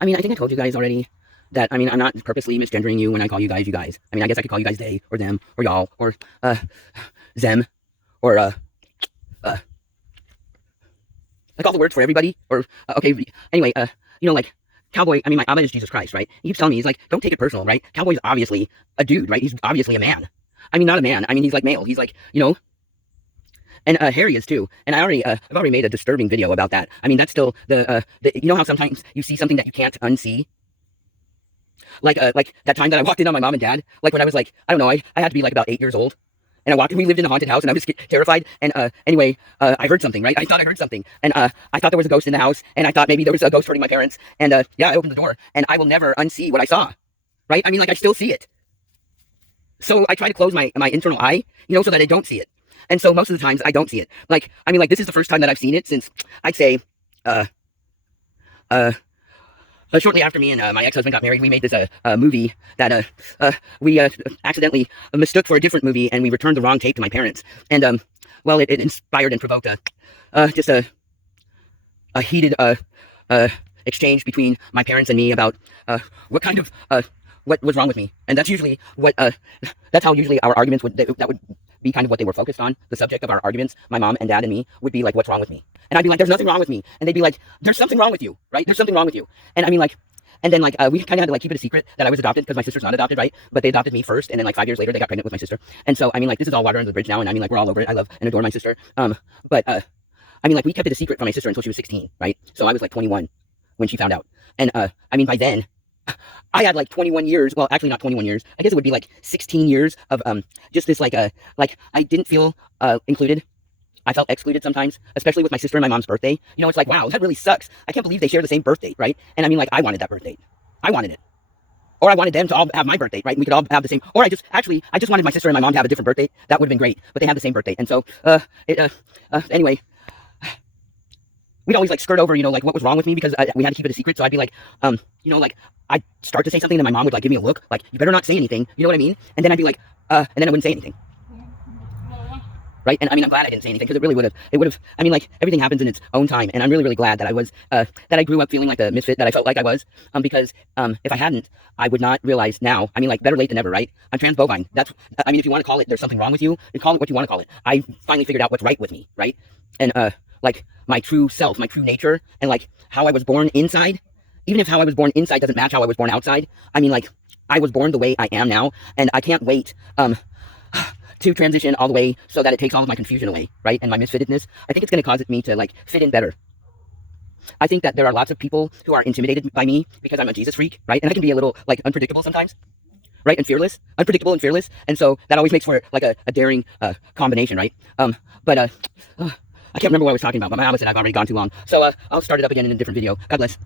I mean, I think I told you guys already that, I mean, I'm not purposely misgendering you when I call you guys, you guys. I mean, I guess I could call you guys they, or them, or y'all, or, them, or, uh, like all the words for everybody, or, okay, anyway, you know, like, Cowboy, I mean, my Abba is Jesus Christ, right? He keeps telling me, he's like, don't take it personal, right? Cowboy's obviously a dude, right? He's obviously a man. I mean, not a man. I mean, he's like male. He's like, you know, and Harry is too. And I've already made a disturbing video about that. I mean, that's still you know how sometimes you see something that you can't unsee? Like that time that I walked in on my mom and dad, like when I was like, I don't know, I had to be like about 8 years old. And I walked in, we lived in a haunted house, and I was terrified. And anyway, I heard something, right? I thought I heard something. And I thought there was a ghost in the house, and I thought maybe there was a ghost hurting my parents. And yeah, I opened the door, and I will never unsee what I saw, right? I mean, like, I still see it. So I try to close my internal eye, you know, so that I don't see it. And so most of the times I don't see it. Like, I mean, like, this is the first time that I've seen it since, I'd say, uh, uh, shortly after me and my ex-husband got married. We made this movie that we accidentally mistook for a different movie, and we returned the wrong tape to my parents. And well, it inspired and provoked just a heated exchange between my parents and me about what kind of what was wrong with me. And that's usually what that's how usually our arguments would that would be kind of what they were focused on. The subject of our arguments, my mom and dad and me, would be like, what's wrong with me? And I'd be like, there's nothing wrong with me. And they'd be like, there's something wrong with you, right? There's something wrong with you. And I mean, like, and then like we kind of had to like keep it a secret that I was adopted, because my sister's not adopted, right? But they adopted me first, and then like 5 years later they got pregnant with my sister. And so I mean, like, this is all water under the bridge now, and I mean, like, we're all over it. I love and adore my sister. But I mean, like, we kept it a secret from my sister until she was 16, right? So I was like 21 when she found out. And I mean, by then I had like 21 years, well, actually not 21 years, I guess it would be like 16 years of just this like I didn't feel included. I felt excluded sometimes, especially with my sister and my mom's birthday. You know, it's like, wow, that really sucks. I can't believe they share the same birthday, right? And I mean, like, I wanted that birthday. I wanted it. Or I wanted them to all have my birthday, right? And we could all have the same. Or I just wanted my sister and my mom to have a different birthday. That would have been great. But they had the same birthday. And so, anyway, we'd always like skirt over, you know, like what was wrong with me, because we had to keep it a secret. So I'd be like, you know, like, I'd start to say something, and my mom would like give me a look, like, you better not say anything. You know what I mean? And then I'd be like, and then I wouldn't say anything. Right? And I mean, I'm glad I didn't say anything, because it would have, I mean, like, everything happens in its own time. And I'm really, really glad that I was, that I grew up feeling like the misfit that I felt like I was. Because, if I hadn't, I would not realize now. I mean, like, better late than never, right? I'm trans bovine. That's, I mean, if you want to call it, there's something wrong with you, then call it what you want to call it. I finally figured out what's right with me, right? And, like, my true self, my true nature, and like how I was born inside, even if how I was born inside doesn't match how I was born outside. I mean, like, I was born the way I am now, and I can't wait, to transition all the way so that it takes all of my confusion away, right? And my misfittedness. I think it's going to cause me to like fit in better. I think that there are lots of people who are intimidated by me because I'm a Jesus freak, right? And I can be a little like unpredictable sometimes, right? And fearless, unpredictable and fearless. And so that always makes for like a daring combination, right? But I can't remember what I was talking about, but my Abba said I've already gone too long. So I'll start it up again in a different video. God bless.